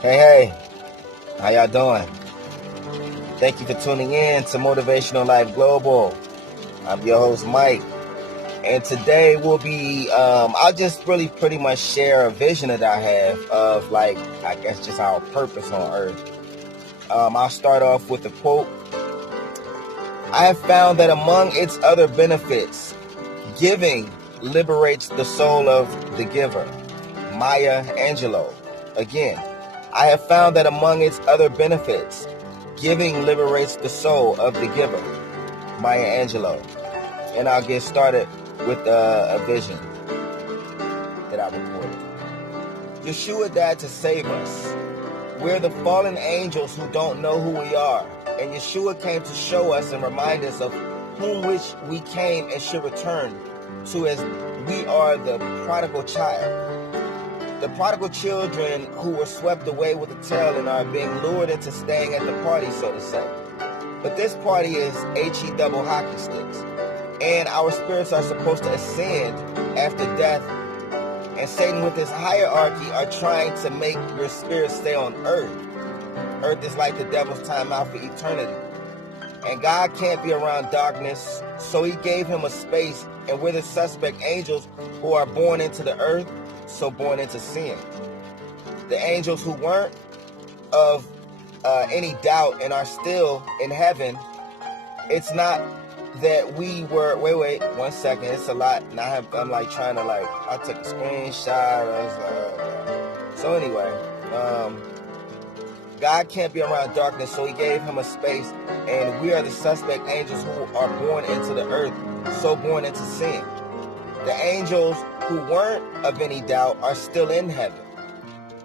Hey, how y'all doing? Thank you for tuning in to Motivational Life Global. I'm your host, Mike. And today we'll be, I'll just really pretty much share a vision that I have of I guess just our purpose on earth. I'll start off with a quote. I have found that among its other benefits, giving liberates the soul of the giver. Maya Angelou. Again, I have found that among its other benefits, giving liberates the soul of the giver. Maya Angelou. And I'll get started with a vision that I recorded. Yeshua died to save us. We're the fallen angels who don't know who we are. And Yeshua came to show us and remind us of whom which we came and should return to, as we are the prodigal child. The prodigal children who were swept away with a tail and are being lured into staying at the party, so to say. But this party is HE double hockey sticks. And our spirits are supposed to ascend after death. And Satan with his hierarchy are trying to make your spirit stay on earth. Earth is like the devil's timeout for eternity. And God can't be around darkness, so he gave him a space, and we're the suspect angels who are born into the earth, so born into sin. The angels who weren't of any doubt and are still in heaven, it's not that we were, wait, 1 second, it's a lot, and I'm trying to I took a screenshot, so anyway, God can't be around darkness, so he gave him a space, and we are the suspect angels who are born into the earth, so born into sin. The angels who weren't of any doubt are still in heaven.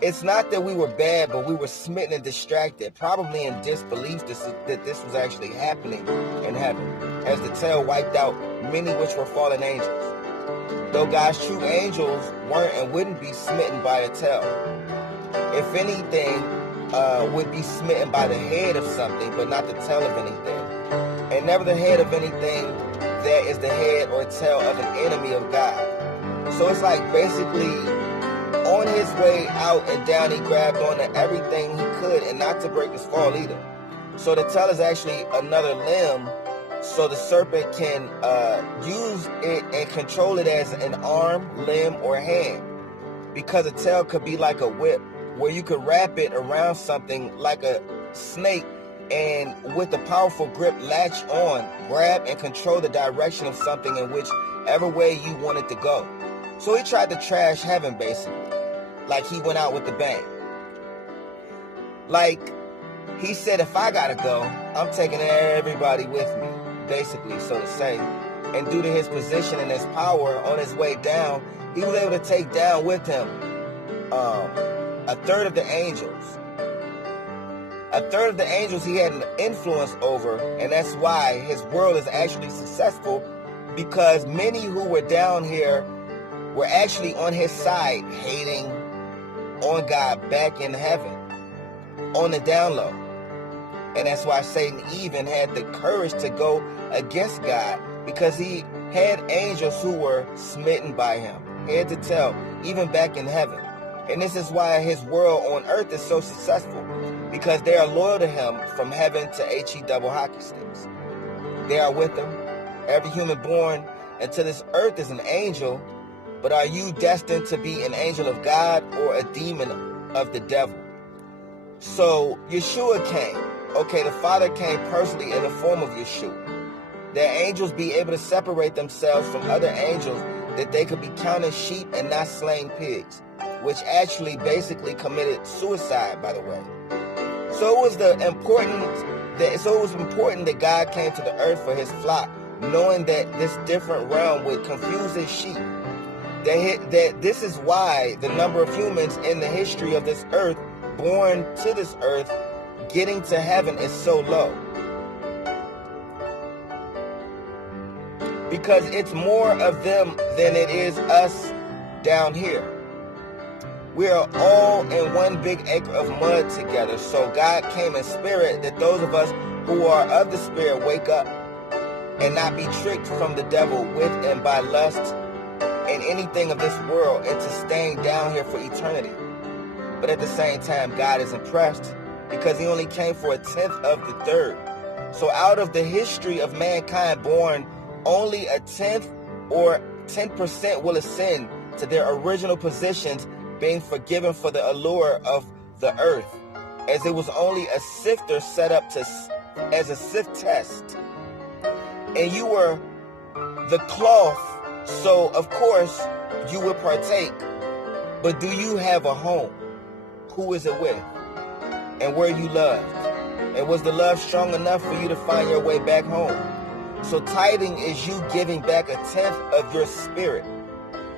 It's not that we were bad, but we were smitten and distracted, probably in disbelief that this was actually happening in heaven, as the tail wiped out many which were fallen angels. Though God's true angels weren't and wouldn't be smitten by a tail. If anything, would be smitten by the head of something, but not the tail of anything. And never the head of anything that is the head or tail of an enemy of God. So it's like basically on his way out and down, he grabbed on to everything he could, and not to break his fall either. So the tail is actually another limb, so the serpent can use it and control it as an arm, limb, or hand. Because a tail could be like a whip, where you could wrap it around something like a snake, and with a powerful grip latch on, grab and control the direction of something in whichever way you want it to go. So he tried to trash heaven, basically. Like he went out with the bang. Like he said, if I gotta go, I'm taking everybody with me, basically, so to say. And due to his position and his power on his way down, he was able to take down with him a third of the angels. A third of the angels he had an influence over, and that's why his world is actually successful, because many who were down here were actually on his side, hating on God back in heaven, on the down low. And that's why Satan even had the courage to go against God, because he had angels who were smitten by him, head to tail, even back in heaven. And this is why his world on earth is so successful, because they are loyal to him from heaven to HE double hockey sticks. They are with him. Every human born into this earth is an angel, but are you destined to be an angel of God or a demon of the devil? So Yeshua came. Okay, the Father came personally in the form of Yeshua. That angels be able to separate themselves from other angels, that they could be counted sheep and not slain pigs, which actually basically committed suicide, by the way. So it was important that God came to the earth for his flock, knowing that this different realm would confuse his sheep. That this is why the number of humans in the history of this earth, born to this earth, getting to heaven is so low. Because it's more of them than it is us down here. We are all in one big acre of mud together. So God came in spirit, that those of us who are of the spirit wake up and not be tricked from the devil with and by lust and anything of this world into staying down here for eternity. But at the same time, God is impressed because he only came for 1/10 of the third. So out of the history of mankind born, only 1/10 or 10% will ascend to their original positions, being forgiven for the allure of the earth, as it was only a sifter set up as a sift test. And you were the cloth, so of course you would partake. But do you have a home? Who is it with? And were you loved? And was the love strong enough for you to find your way back home? So tithing is you giving back 1/10 of your spirit.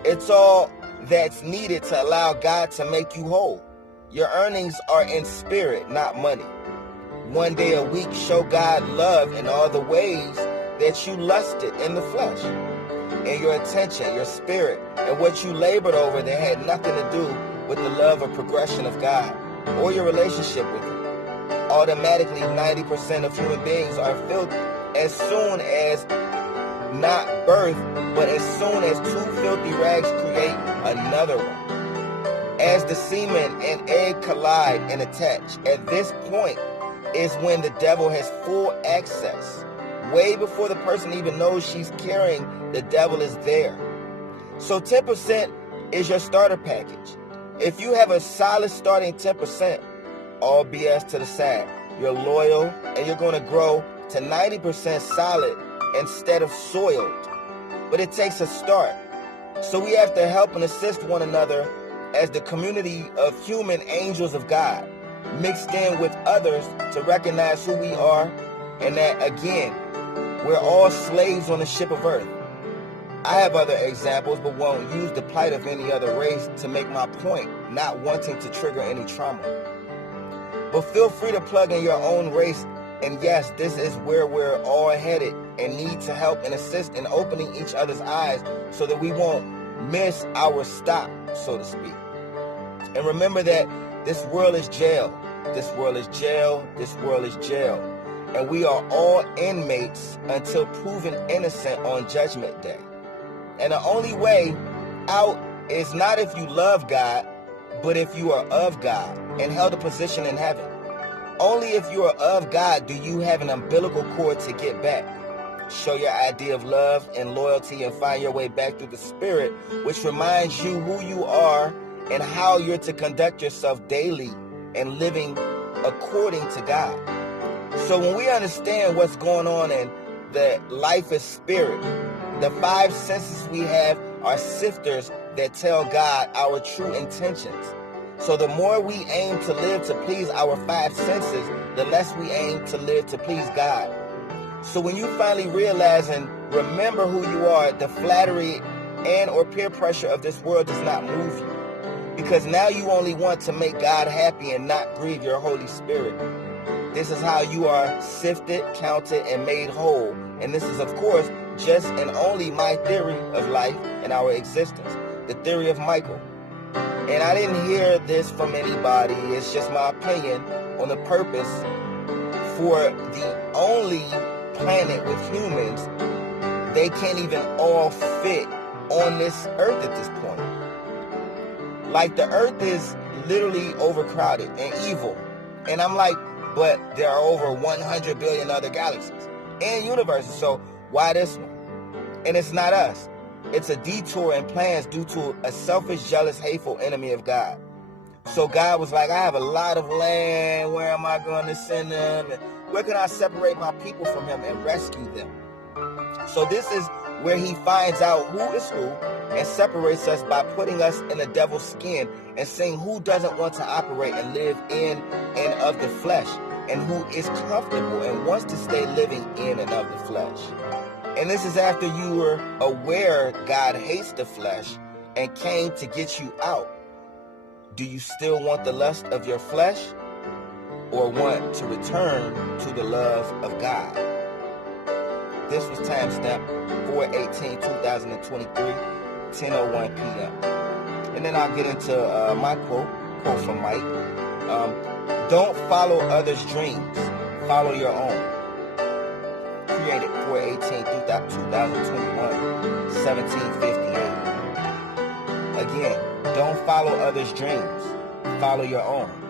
It's all that's needed to allow God to make you whole. Your earnings are in spirit, not money. One day a week, show God love in all the ways that you lusted in the flesh. And your attention, your spirit, and what you labored over that had nothing to do with the love or progression of God or your relationship with him. Automatically, 90% of human beings are filthy as soon as not birth, but as soon as two filthy rags create another one. As the semen and egg collide and attach, at this point is when the devil has full access. Way before the person even knows she's carrying, the devil is there. So 10% is your starter package. If you have a solid starting 10%, all BS to the side, you're loyal and you're going to grow to 90% solid instead of soiled. But it takes a start. So we have to help and assist one another as the community of human angels of God, mixed in with others to recognize who we are, and that again, we're all slaves on the ship of earth. I have other examples, but won't use the plight of any other race to make my point, not wanting to trigger any trauma. But feel free to plug in your own race. And yes, this is where we're all headed and need to help and assist in opening each other's eyes so that we won't miss our stop, so to speak. And remember that this world is jail. This world is jail. This world is jail. And we are all inmates until proven innocent on Judgment Day. And the only way out is not if you love God, but if you are of God and held a position in heaven. Only if you are of God do you have an umbilical cord to get back. Show your idea of love and loyalty and find your way back through the Spirit, which reminds you who you are and how you're to conduct yourself daily and living according to God. So when we understand what's going on in the life of spirit, the 5 senses we have are sifters that tell God our true intentions. So the more we aim to live to please our 5 senses, the less we aim to live to please God. So when you finally realize and remember who you are, the flattery and or peer pressure of this world does not move you. Because now you only want to make God happy and not grieve your Holy Spirit. This is how you are sifted, counted, and made whole. And this is, of course, just and only my theory of life and our existence, the theory of Michael. And I didn't hear this from anybody. It's just my opinion on the purpose for the only planet with humans. They can't even all fit on this earth at this point. Like, the earth is literally overcrowded and evil. And I'm like, but there are over 100 billion other galaxies and universes. So why this one? And it's not us. It's a detour in plans due to a selfish, jealous, hateful enemy of God. So God was like, I have a lot of land. Where am I going to send them? And where can I separate my people from him and rescue them? So this is where he finds out who is who and separates us by putting us in the devil's skin and saying who doesn't want to operate and live in and of the flesh, and who is comfortable and wants to stay living in and of the flesh. And this is after you were aware God hates the flesh and came to get you out. Do you still want the lust of your flesh, or want to return to the love of God? This was timestamp 4/18/2023, 10:01 p.m. And then I'll get into my quote from Mike. Don't follow others' dreams, follow your own. Created 4/18/2021, 17:58. Again, don't follow others' dreams, follow your own.